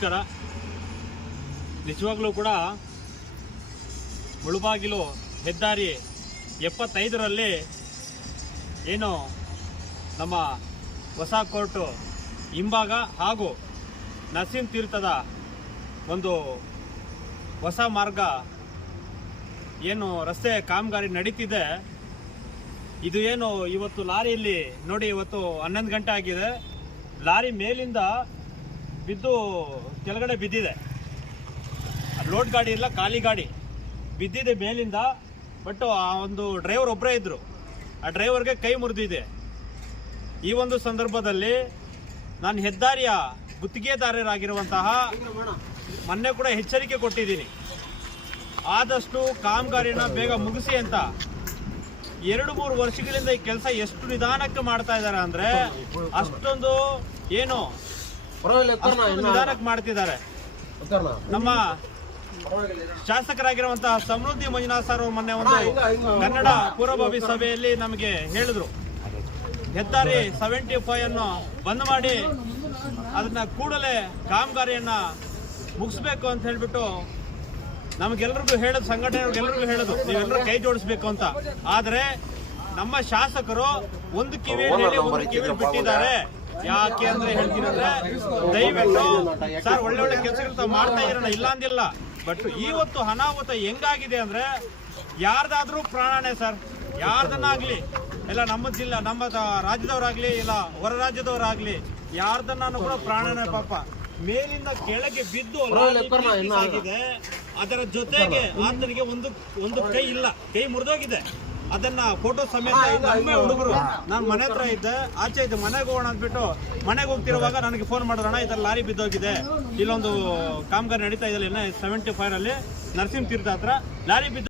ನಮಸ್ಕಾರ. ನಿಜವಾಗ್ಲೂ ಕೂಡ ಮುಳುಬಾಗಿಲು ಹೆದ್ದಾರಿ 75ರಲ್ಲಿ ಏನು ನಮ್ಮ ಹೊಸ ಕೋರ್ಟು ಹಿಂಭಾಗ ಹಾಗೂ ನರಸಿಂಹ ತೀರ್ಥದ ಒಂದು ಹೊಸ ಮಾರ್ಗ ಏನು ರಸ್ತೆ ಕಾಮಗಾರಿ ನಡೀತಿದೆ. ಇದು ಏನು ಇವತ್ತು ಲಾರಿಯಲ್ಲಿ ನೋಡಿ, ಇವತ್ತು 11 ಗಂಟೆ ಆಗಿದೆ. ಲಾರಿ ಮೇಲಿಂದ ಬಿದ್ದು ಕೆಳಗಡೆ ಬಿದ್ದಿದೆ. ಲೋಡ್ ಗಾಡಿ ಇಲ್ಲ, ಖಾಲಿ ಗಾಡಿ ಬಿದ್ದಿದೆ ಮೇಲಿಂದ. ಬಟ್ ಆ ಒಂದು ಡ್ರೈವರ್ ಒಬ್ಬರೇ ಇದ್ರು, ಆ ಡ್ರೈವರ್ಗೆ ಕೈ ಮುರಿದಿದೆ. ಈ ಒಂದು ಸಂದರ್ಭದಲ್ಲಿ ನಾನು ಹೆದ್ದಾರಿಯ ಗುತ್ತಿಗೆದಾರರಾಗಿರುವಂತಹ ಮೊನ್ನೆ ಕೂಡ ಎಚ್ಚರಿಕೆ ಕೊಟ್ಟಿದ್ದೀನಿ, ಆದಷ್ಟು ಕಾಮಗಾರಿನ ಬೇಗ ಮುಗಿಸಿ ಅಂತ. 2-3 ವರ್ಷಗಳಿಂದ ಈ ಕೆಲಸ ಎಷ್ಟು ನಿಧಾನಕ್ಕೆ ಮಾಡ್ತಾ ಇದ್ದಾರೆ ಅಂದ್ರೆ ಅಷ್ಟೊಂದು ಏನು ನಿಧಾನಕ್ಕೆ ಮಾಡ್ತಿದ್ದಾರೆ. ನಮ್ಮ ಶಾಸಕರಾಗಿರುವಂತಹ ಸಮೃದ್ಧಿ ಮಂಜುನಾಥ್ ಸರ್ ಅವರು ಮೊನ್ನೆ ಒಂದು ಕನ್ನಡ ಪೂರ್ವಭಾವಿ ಸಭೆಯಲ್ಲಿ ನಮಗೆ ಹೇಳಿದ್ರು, ಹೆದ್ದಾರಿ 75 ಅನ್ನು ಬಂದ್ ಮಾಡಿ ಅದನ್ನ ಕೂಡಲೇ ಕಾಮಗಾರಿಯನ್ನ ಮುಗಿಸ್ಬೇಕು ಅಂತ ಹೇಳ್ಬಿಟ್ಟು ನಮಗೆಲ್ಲರಿಗೂ ಹೇಳೋದು, ಸಂಘಟನೆಗಳಿಗೆಲ್ಲರಿಗೂ ಹೇಳೋದು, ನೀವೆಲ್ಲರೂ ಕೈ ಜೋಡಿಸ್ಬೇಕು ಅಂತ. ಆದ್ರೆ ನಮ್ಮ ಶಾಸಕರು ಒಂದು ಕಿವಿ ಹೇಳಿ ಒಂದು ಕಿವಿ ಬಿಟ್ಟಿದ್ದಾರೆ. ಯಾಕೆ ಅಂದ್ರೆ ಹೇಳ್ತೀನಿ ಅಂದ್ರೆ, ದಯವಿಟ್ಟು ಸರ್ ಒಳ್ಳೆ ಕೆಲಸಗಳು ತಾವು ಮಾಡ್ತಾ ಇರೋಣ, ಇಲ್ಲ ಅಂದಿಲ್ಲ. ಬಟ್ ಇವತ್ತು ಅನಾಹುತ ಹೆಂಗಾಗಿದೆ ಅಂದ್ರೆ ಯಾರ್ದಾದ್ರೂ ಪ್ರಾಣನೇ ಸರ್, ಯಾರ್ದನ್ನಾಗ್ಲಿ, ಇಲ್ಲ ನಮ್ಮ ಜಿಲ್ಲೆ ನಮ್ಮ ರಾಜ್ಯದವರಾಗ್ಲಿ ಇಲ್ಲ ಹೊರ ರಾಜ್ಯದವರಾಗ್ಲಿ, ಯಾರ್ದನ್ನ ಕೂಡ ಪ್ರಾಣನೇ. ಪಾಪ ಮೇಲಿಂದ ಕೆಳಗೆ ಬಿದ್ದು ಆಗಿದೆ. ಅದರ ಜೊತೆಗೆ ಆತನಿಗೆ ಒಂದು ಕೈ ಇಲ್ಲ, ಕೈ ಮುರಿದೋಗಿದೆ. ಅದನ್ನ ಫೋಟೋ ಸಮೇತ ನಮ್ಮ ಹುಡುಗರು, ನಾನು ಮನೆ ಹತ್ರ ಇದ್ದೆ, ಆಚೆ ಇದ್ದೆ, ಮನೆಗೆ ಹೋಗೋಣ ಅಂದ್ಬಿಟ್ಟು ಮನೆಗೆ ಹೋಗ್ತಿರುವಾಗ ನನಗೆ ಫೋನ್ ಮಾಡಿದ್ರಣ, ಇದರಲ್ಲಿ ಲಾರಿ ಬಿದ್ದೋಗಿದೆ, ಇಲ್ಲೊಂದು ಕಾಮಗಾರಿ ನಡೀತಾ ಇದೆ 75ರಲ್ಲಿ ನರಸಿಂಹ ತೀರ್ಥ ಹತ್ರ ಲಾರಿ ಬಿದ್ದು